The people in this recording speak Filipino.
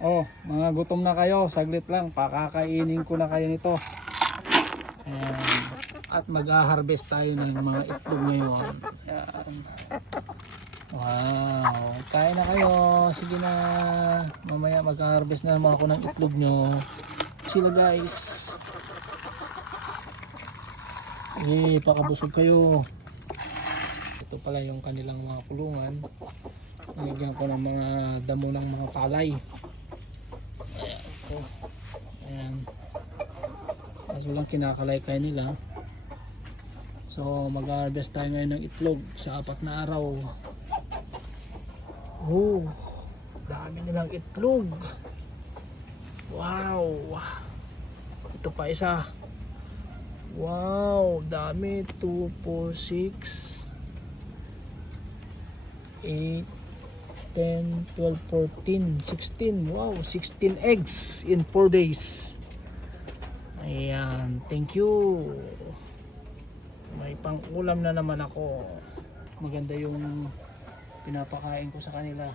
Oh, mga gutom na kayo. Saglit lang, pakakainin ko na kayo nito. Ayan. At mag-harvest tayo ng mga itlog ngayon. Ayan. Wow, kain na kayo. Sige na. Mamaya mag-harvest na naman ako ng itlog nyo. Sila guys. Pakabusog kayo. Ito pala yung kanilang mga kulungan. Nalagyan ko ng mga damo ng mga palay. Ayan po. Ayan. Kaso lang kinakalaykay nila. So mag-harvest tayo ngayon ng itlog sa 4 na araw. Oh, dami nilang itlog. Wow. Ito pa isa. Wow, dami. 2, 4, 6 8 10, 12, 14, 16. Wow, 16 eggs in 4 days. Ayan, thank you. May pang-ulam na naman ako. Maganda yung pinapakain ko sa kanila.